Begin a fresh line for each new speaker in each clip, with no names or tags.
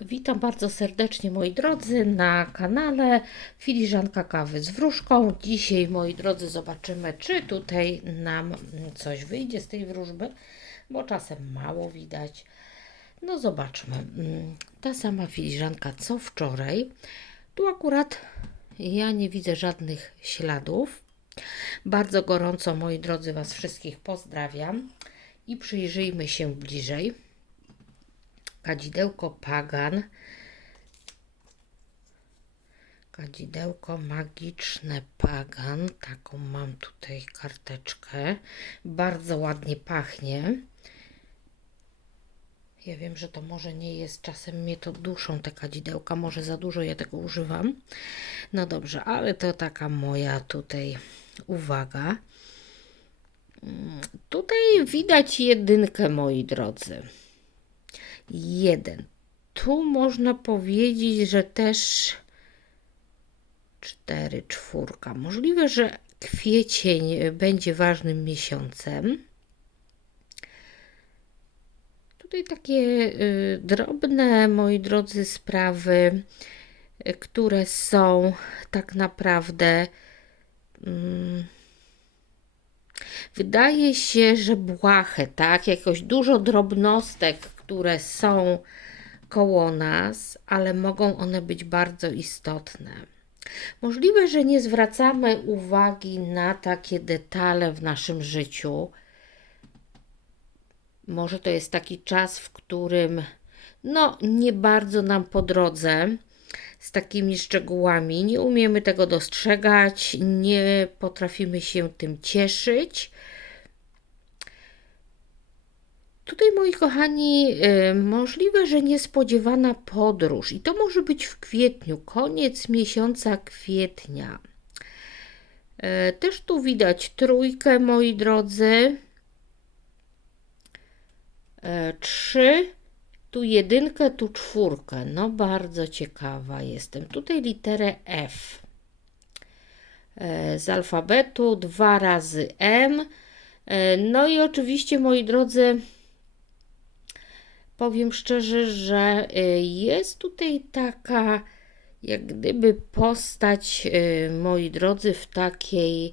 Witam bardzo serdecznie moi drodzy na kanale Filiżanka Kawy z Wróżką. Dzisiaj moi drodzy zobaczymy czy tutaj nam coś wyjdzie z tej wróżby, bo czasem mało widać. No zobaczmy. Mm, Ta sama filiżanka co wczoraj. Tu akurat ja nie widzę żadnych śladów. Bardzo gorąco moi drodzy Was wszystkich pozdrawiam i przyjrzyjmy się bliżej kadzidełko pagan, kadzidełko magiczne pagan, taką mam tutaj karteczkę, bardzo ładnie pachnie. Ja wiem, że to może nie jest, czasem mnie to duszą te kadzidełka, może za dużo ja tego używam. No dobrze, ale to taka moja tutaj uwaga. Mm, Tutaj widać jedynkę, moi drodzy jeden. Tu można powiedzieć, że też cztery, czwórka. Możliwe, że kwiecień będzie ważnym miesiącem. Tutaj takie y, drobne, moi drodzy, sprawy, y, które są tak naprawdę. Mm, wydaje się, że błahe, tak? Jakoś dużo drobnostek, które są koło nas, ale mogą one być bardzo istotne. Możliwe, że nie zwracamy uwagi na takie detale w naszym życiu. Może to jest taki czas, w którym no nie bardzo nam po drodze z takimi szczegółami. Nie umiemy tego dostrzegać, nie potrafimy się tym cieszyć. Tutaj, moi kochani, możliwe, że niespodziewana podróż, i to może być w kwietniu, koniec miesiąca kwietnia. Y, Też tu widać trójkę, moi drodzy. Y, Trzy, tu jedynkę, tu czwórkę. No, bardzo ciekawa jestem. Tutaj literę F y, z alfabetu, dwa razy M. No i oczywiście, moi drodzy, powiem szczerze, że y, jest tutaj taka, jak gdyby postać, y, moi drodzy, w takiej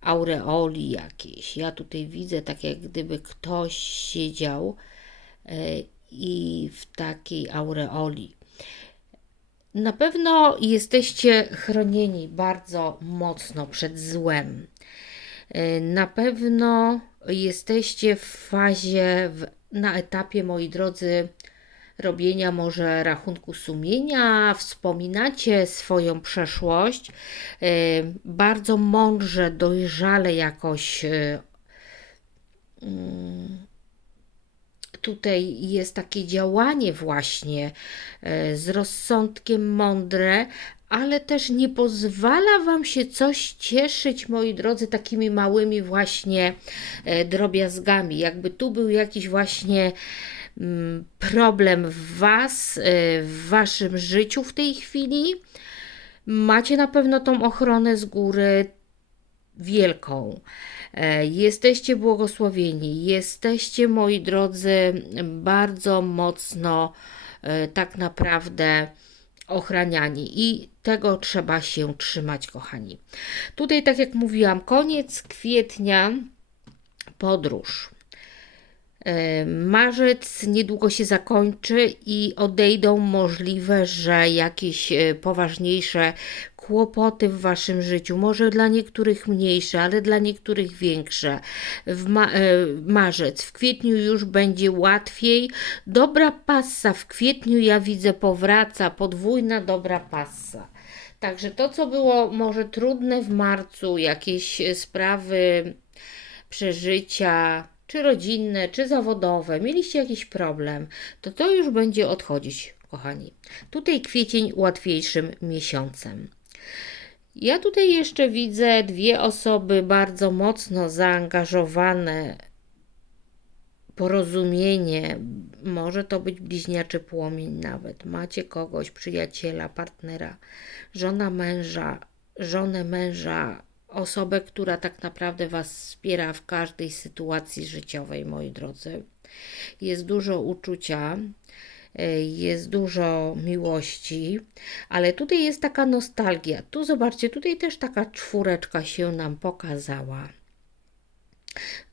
aureoli jakiejś. Ja tutaj widzę, tak jak gdyby ktoś siedział y, i w takiej aureoli. Na pewno jesteście chronieni bardzo mocno przed złem. Na pewno jesteście w fazie, w, na etapie, moi drodzy, robienia może rachunku sumienia, wspominacie swoją przeszłość, y, bardzo mądrze, dojrzale jakoś y, tutaj jest takie działanie właśnie e, z rozsądkiem mądre, ale też nie pozwala Wam się coś cieszyć, moi drodzy, takimi małymi właśnie e, drobiazgami. Jakby tu był jakiś właśnie mm, problem w Was, e, w Waszym życiu w tej chwili. Macie na pewno tą ochronę z góry, wielką. E, Jesteście błogosławieni, jesteście, moi drodzy, bardzo mocno tak naprawdę ochraniani i tego trzeba się trzymać, kochani. Tutaj, tak jak mówiłam, koniec kwietnia, podróż. E, Marzec niedługo się zakończy i odejdą możliwe, że jakieś e, poważniejsze kłopoty w waszym życiu, może dla niektórych mniejsze, ale dla niektórych większe. W ma- e, marzec, w kwietniu już będzie łatwiej. Dobra passa w kwietniu ja widzę powraca, podwójna dobra passa. Także to, co było może trudne w marcu, jakieś e, sprawy, przeżycia, czy rodzinne, czy zawodowe, mieliście jakiś problem, to to już będzie odchodzić, kochani. Tutaj kwiecień łatwiejszym miesiącem. Ja tutaj jeszcze widzę dwie osoby bardzo mocno zaangażowane. Porozumienie, może to być bliźniaczy płomień nawet. Macie kogoś, przyjaciela, partnera, żona męża, żonę męża, osobę, która tak naprawdę Was wspiera w każdej sytuacji życiowej, moi drodzy. Jest dużo uczucia. E, jest dużo miłości, ale tutaj jest taka nostalgia. Tu zobaczcie, tutaj też taka czwóreczka się nam pokazała.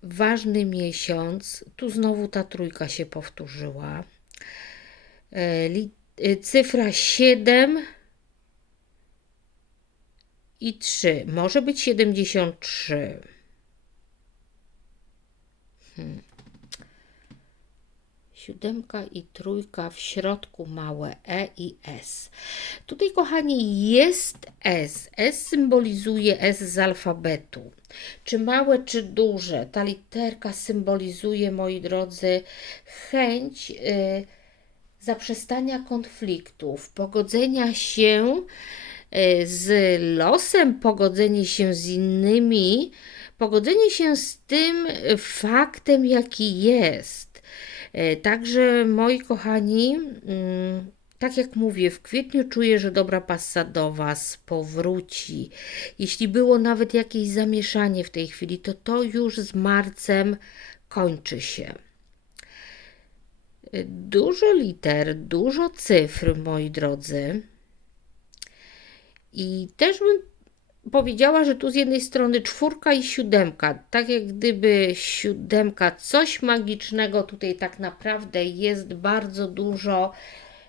Ważny miesiąc, tu znowu ta trójka się powtórzyła. E, e, Cyfra 7 i 3. Może być 73. Hmm. Siódemka i trójka w środku małe E i S. Tutaj, kochani, jest S. S symbolizuje S z alfabetu. Czy małe, czy duże, ta literka symbolizuje, moi drodzy, chęć. y, zaprzestania konfliktów, pogodzenia się e, z losem, pogodzenie się z innymi, pogodzenie się z tym faktem, jaki jest. E, Także, moi kochani, mm, tak jak mówię, w kwietniu czuję, że dobra passa do Was powróci. Jeśli było nawet jakieś zamieszanie w tej chwili, to to już z marcem kończy się. Dużo liter, dużo cyfr, moi drodzy. I też bym powiedziała, że tu z jednej strony czwórka i siódemka. Tak jak gdyby siódemka, coś magicznego tutaj tak naprawdę jest bardzo dużo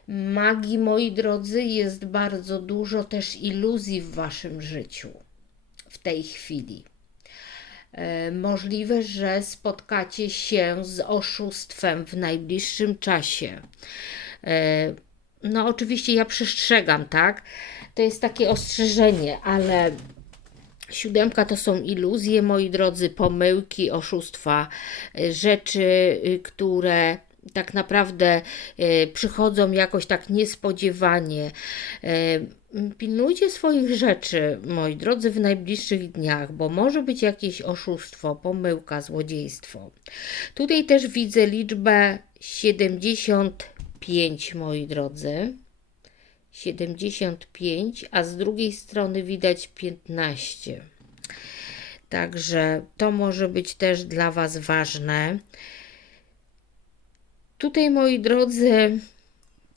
magii, moi drodzy, jest bardzo dużo też iluzji w waszym życiu w tej chwili. E, Możliwe, że spotkacie się z oszustwem w najbliższym czasie. No, oczywiście ja przestrzegam, tak? To jest takie ostrzeżenie, ale siódemka to są iluzje, moi drodzy, pomyłki, oszustwa, e, rzeczy, y, które tak naprawdę e, przychodzą jakoś tak niespodziewanie. Pilnujcie swoich rzeczy, moi drodzy, w najbliższych dniach, bo może być jakieś oszustwo, pomyłka, złodziejstwo. Tutaj też widzę liczbę 75, moi drodzy. 75, a z drugiej strony widać 15. Także to może być też dla Was ważne. Tutaj, moi drodzy,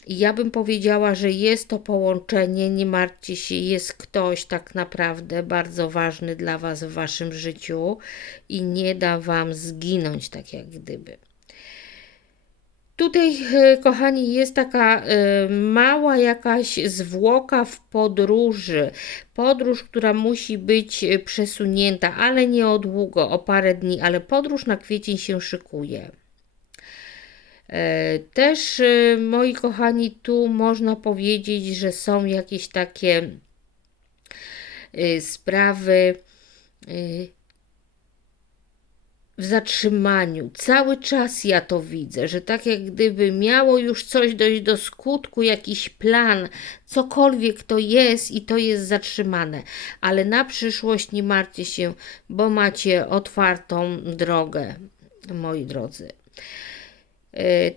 ja bym powiedziała, że jest to połączenie, nie martwcie się, jest ktoś tak naprawdę bardzo ważny dla Was w Waszym życiu i nie da Wam zginąć, tak jak gdyby. Tutaj, e, kochani, jest taka e, mała jakaś zwłoka w podróży. Podróż, która musi być e, przesunięta, ale nie o długo, o parę dni, ale podróż na kwiecień się szykuje. Też, moi kochani, tu można powiedzieć, że są jakieś takie sprawy w zatrzymaniu. Cały czas ja to widzę, że tak jak gdyby miało już coś dojść do skutku, jakiś plan, cokolwiek to jest i to jest zatrzymane. Ale na przyszłość nie martwcie się, bo macie otwartą drogę, moi drodzy. E,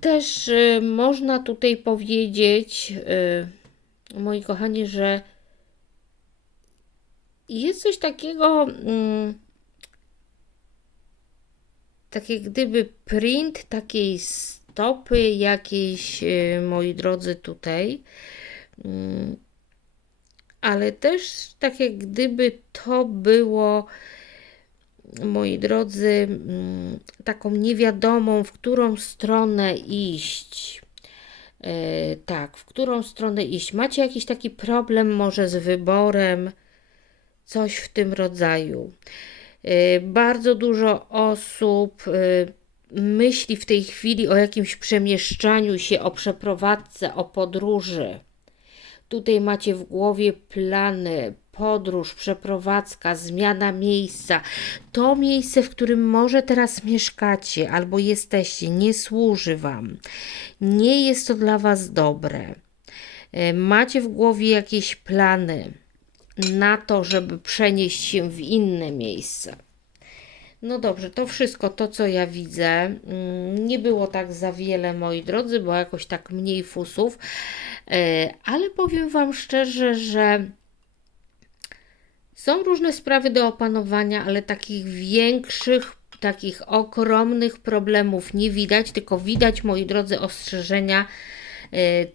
Też e, można tutaj powiedzieć, e, moi kochani, że jest coś takiego, mm, tak jak gdyby print takiej stopy jakiejś, e, moi drodzy, tutaj. Mm, Ale też tak jak gdyby to było moi drodzy, mm, taką niewiadomą, w którą stronę iść. E, tak, w którą stronę iść. Macie jakiś taki problem może z wyborem, coś w tym rodzaju. E, Bardzo dużo osób e, myśli w tej chwili o jakimś przemieszczaniu się, o przeprowadzce, o podróży. Tutaj macie w głowie plany, podróż, przeprowadzka, zmiana miejsca. To miejsce, w którym może teraz mieszkacie albo jesteście, nie służy Wam. Nie jest to dla Was dobre. E, Macie w głowie jakieś plany na to, żeby przenieść się w inne miejsce. No dobrze, to wszystko to, co ja widzę. Mm, Nie było tak za wiele, moi drodzy, bo jakoś tak mniej fusów, E, ale powiem Wam szczerze, że są różne sprawy do opanowania, ale takich większych, takich ogromnych problemów nie widać, tylko widać, moi drodzy, ostrzeżenia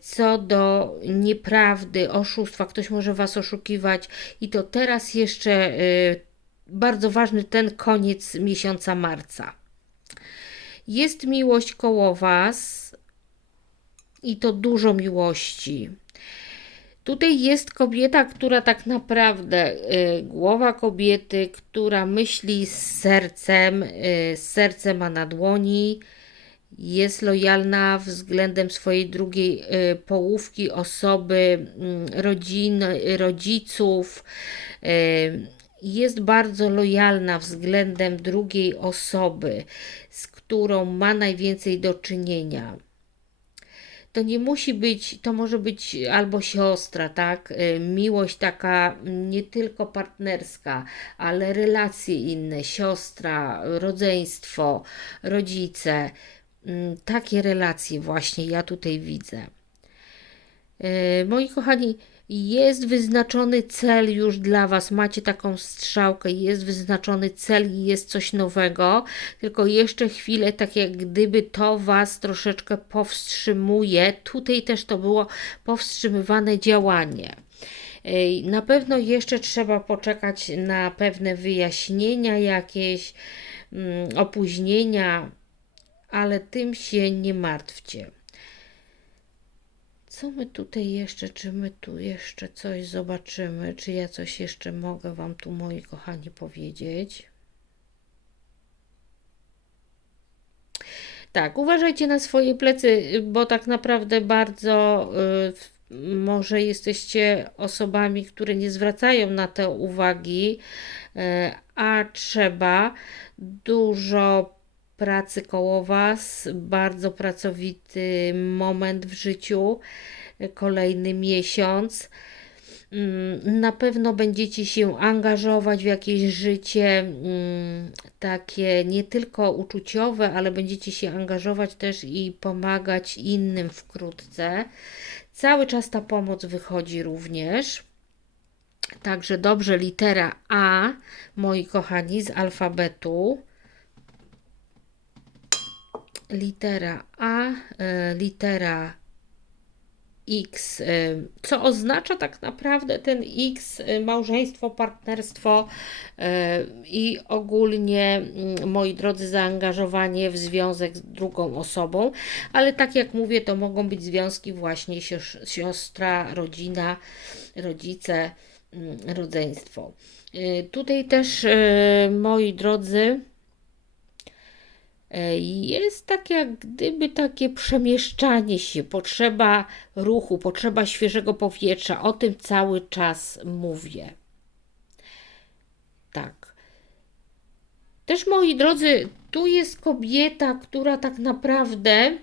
co do nieprawdy, oszustwa. Ktoś może Was oszukiwać i to teraz jeszcze e, bardzo ważny ten koniec miesiąca marca. Jest miłość koło Was i to dużo miłości. Tutaj jest kobieta, która tak naprawdę, y, głowa kobiety, która myśli z sercem, y, serce ma na dłoni, jest lojalna względem swojej drugiej y, połówki, osoby, y, rodzin, y, rodziców. Y, jest bardzo lojalna względem drugiej osoby, z którą ma najwięcej do czynienia to nie musi być, to może być albo siostra, tak? Y, Miłość taka nie tylko partnerska, ale relacje inne, siostra, rodzeństwo, rodzice. Mm, Takie relacje właśnie ja tutaj widzę. Y, Moi kochani, jest wyznaczony cel już dla Was, macie taką strzałkę, jest wyznaczony cel i jest coś nowego, tylko jeszcze chwilę, tak jak gdyby to Was troszeczkę powstrzymuje. Tutaj też to było powstrzymywane działanie. Ej, Na pewno jeszcze trzeba poczekać na pewne wyjaśnienia, jakieś mm, opóźnienia, ale tym się nie martwcie. Co my tutaj jeszcze, czy my tu jeszcze coś zobaczymy, czy ja coś jeszcze mogę Wam tu, moi kochani, powiedzieć? Tak, uważajcie na swoje plecy, bo tak naprawdę bardzo y, może jesteście osobami, które nie zwracają na te uwagi, y, a trzeba dużo pracy koło Was, bardzo pracowity moment w życiu, kolejny miesiąc. Mm, Na pewno będziecie się angażować w jakieś życie mm, takie nie tylko uczuciowe, ale będziecie się angażować też i pomagać innym wkrótce. Cały czas ta pomoc wychodzi również. Także dobrze, litera A, moi kochani, z alfabetu. Litera A, e, litera X, y, co oznacza tak naprawdę ten X, y, małżeństwo, partnerstwo i ogólnie, mm, moi drodzy, zaangażowanie w związek z drugą osobą, ale tak jak mówię, to mogą być związki właśnie siostra, rodzina, rodzice, mm, rodzeństwo. Tutaj też, moi drodzy, E, Jest tak jak gdyby takie przemieszczanie się, potrzeba ruchu, potrzeba świeżego powietrza. O tym cały czas mówię. Tak. Też moi drodzy, tu jest kobieta, która tak naprawdę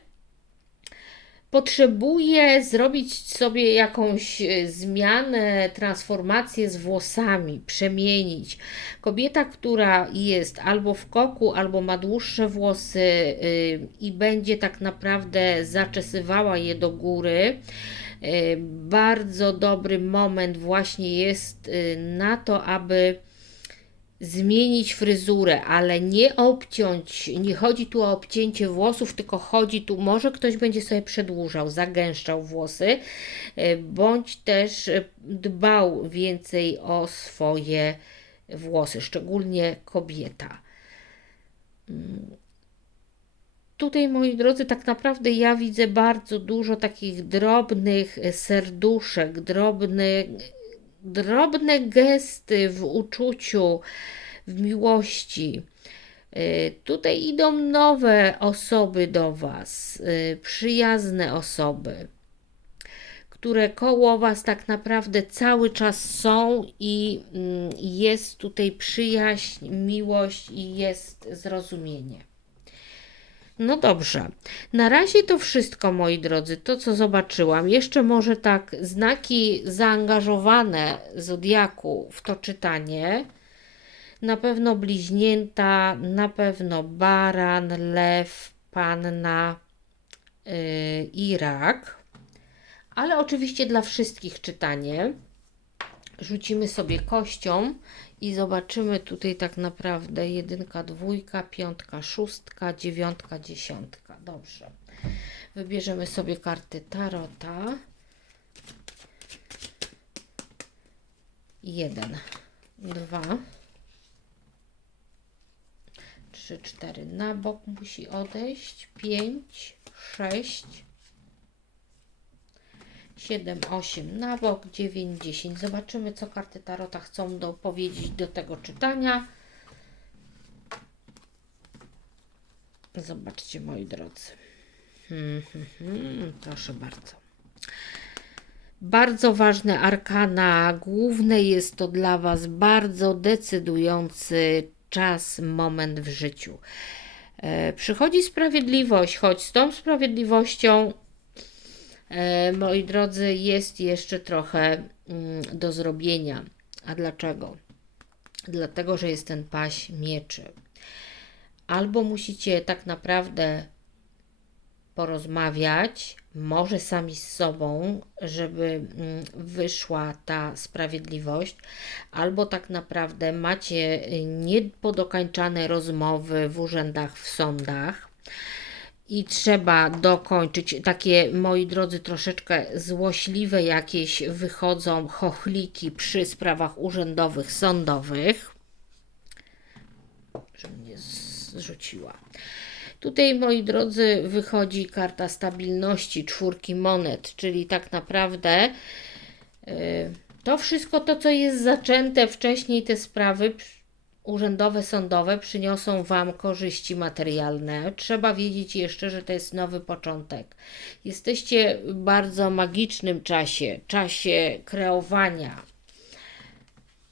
potrzebuje zrobić sobie jakąś e, zmianę, transformację z włosami, przemienić. Kobieta, która jest albo w koku, albo ma dłuższe włosy y, i będzie tak naprawdę zaczesywała je do góry. y, Bardzo dobry moment właśnie jest y, na to, aby zmienić fryzurę, ale nie obciąć, nie chodzi tu o obcięcie włosów, tylko chodzi tu, może ktoś będzie sobie przedłużał, zagęszczał włosy, e, bądź też e, dbał więcej o swoje włosy, szczególnie kobieta. Mm. Tutaj, moi drodzy, tak naprawdę ja widzę bardzo dużo takich drobnych serduszek, drobnych drobne gesty w uczuciu, w miłości. Y, Tutaj idą nowe osoby do Was, y, przyjazne osoby, które koło Was tak naprawdę cały czas są i mm, jest tutaj przyjaźń, miłość i jest zrozumienie. No dobrze. Na razie to wszystko, moi drodzy, to co zobaczyłam. Jeszcze może tak znaki zaangażowane zodiaku w to czytanie. Na pewno bliźnięta, na pewno baran, lew, panna yy, i rak. Ale oczywiście dla wszystkich czytanie. Rzucimy sobie kością i zobaczymy tutaj tak naprawdę jedynka, dwójka, piątka, szóstka, dziewiątka, dziesiątka. Dobrze. Wybierzemy sobie karty Tarota. Jeden, dwa, trzy, cztery. Na bok musi odejść. Pięć, sześć, 7, 8 na bok, 9, 10. Zobaczymy, co karty Tarota chcą dopowiedzieć do tego czytania. Zobaczcie, moi drodzy. Hmm, hmm, hmm, proszę bardzo. Bardzo ważne arkana. Główne jest to dla Was bardzo decydujący czas, moment w życiu. E, przychodzi sprawiedliwość, choć z tą sprawiedliwością moi drodzy, jest jeszcze trochę mm, do zrobienia. A dlaczego? Dlatego, że jest ten paś mieczy. Albo musicie tak naprawdę porozmawiać, może sami z sobą, żeby mm, wyszła ta sprawiedliwość, albo tak naprawdę macie niepodokańczane rozmowy w urzędach, w sądach i trzeba dokończyć. Takie, moi drodzy, troszeczkę złośliwe jakieś wychodzą chochliki przy sprawach urzędowych, sądowych. Że mnie zrzuciła. Tutaj, moi drodzy, wychodzi karta stabilności, czwórki monet, czyli tak naprawdę yy, to wszystko to, co jest zaczęte wcześniej, te sprawy urzędowe, sądowe przyniosą Wam korzyści materialne. Trzeba wiedzieć jeszcze, że to jest nowy początek. Jesteście w bardzo magicznym czasie, czasie kreowania,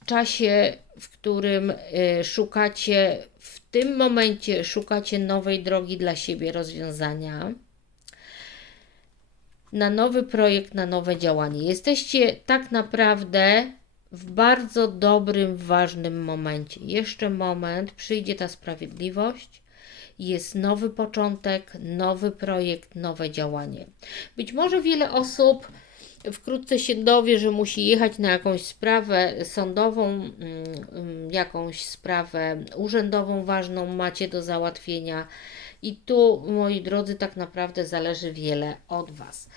czasie, w którym y, szukacie, w tym momencie szukacie nowej drogi dla siebie, rozwiązania na nowy projekt, na nowe działanie. Jesteście tak naprawdę w bardzo dobrym, ważnym momencie. Jeszcze moment, przyjdzie ta sprawiedliwość, jest nowy początek, nowy projekt, nowe działanie. Być może wiele osób wkrótce się dowie, że musi jechać na jakąś sprawę sądową, mm, mm, jakąś sprawę urzędową ważną macie do załatwienia. I tu, moi drodzy, tak naprawdę zależy wiele od Was.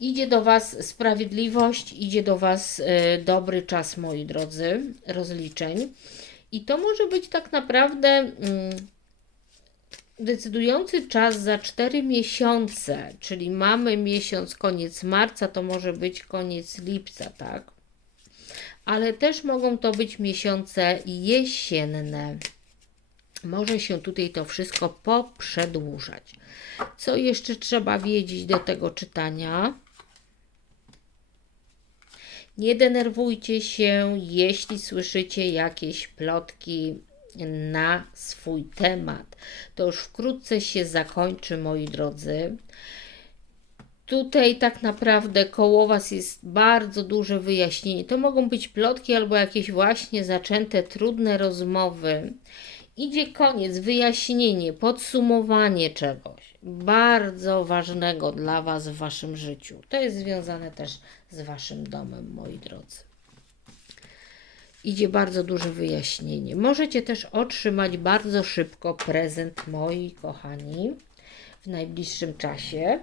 Idzie do Was sprawiedliwość, idzie do Was y, dobry czas, moi drodzy, rozliczeń. I to może być tak naprawdę mm, decydujący czas za 4 miesiące, czyli mamy miesiąc, koniec marca, to może być koniec lipca, tak? Ale też mogą to być miesiące jesienne. Może się tutaj to wszystko poprzedłużać. Co jeszcze trzeba wiedzieć do tego czytania? Nie denerwujcie się, jeśli słyszycie jakieś plotki na swój temat. To już wkrótce się zakończy, moi drodzy. Tutaj tak naprawdę koło Was jest bardzo duże wyjaśnienie. To mogą być plotki albo jakieś właśnie zaczęte trudne rozmowy. Idzie koniec, wyjaśnienie, podsumowanie czegoś bardzo ważnego dla Was w Waszym życiu. To jest związane też z Waszym domem, moi drodzy. Idzie bardzo duże wyjaśnienie. Możecie też otrzymać bardzo szybko prezent, moi kochani, w najbliższym czasie.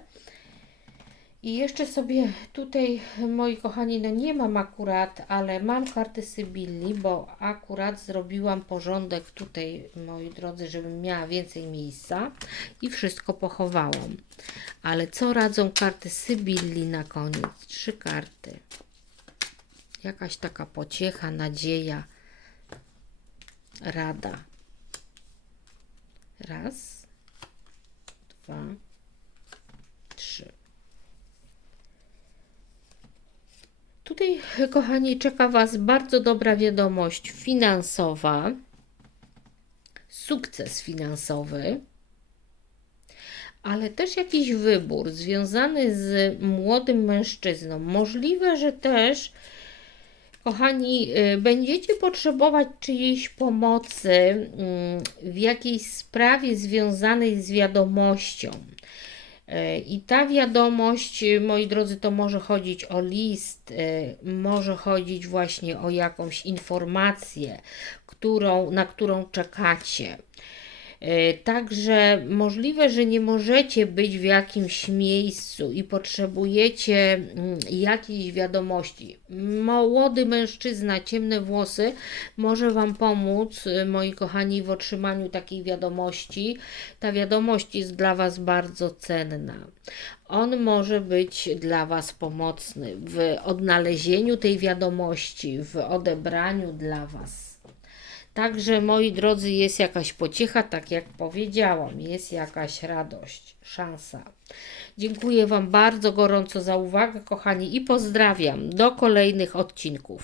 I jeszcze sobie tutaj, moi kochani, no nie mam akurat, ale mam karty Sybilli, bo akurat zrobiłam porządek tutaj, moi drodzy, żebym miała więcej miejsca i wszystko pochowałam. Ale co radzą karty Sybilli na koniec? Trzy karty. Jakaś taka pociecha, nadzieja, rada. Raz, dwa, trzy. Tutaj, kochani, czeka Was bardzo dobra wiadomość finansowa, sukces finansowy, ale też jakiś wybór związany z młodym mężczyzną. Możliwe, że też, kochani, y, będziecie potrzebować czyjejś pomocy mm, w jakiejś sprawie związanej z wiadomością I ta wiadomość, e, moi drodzy, to może chodzić o list, e, może chodzić właśnie o jakąś informację, którą, na którą czekacie. E, Także możliwe, że nie możecie być w jakimś miejscu i potrzebujecie mm, jakiejś wiadomości. Młody mężczyzna, ciemne włosy, może Wam pomóc, y, moi kochani, w otrzymaniu takiej wiadomości. Ta wiadomość jest dla Was bardzo cenna. On może być dla Was pomocny w odnalezieniu tej wiadomości, w odebraniu dla Was. Także, moi drodzy, jest jakaś pociecha, tak jak powiedziałam, jest jakaś radość, szansa. Dziękuję Wam bardzo gorąco za uwagę, kochani, i pozdrawiam do kolejnych odcinków.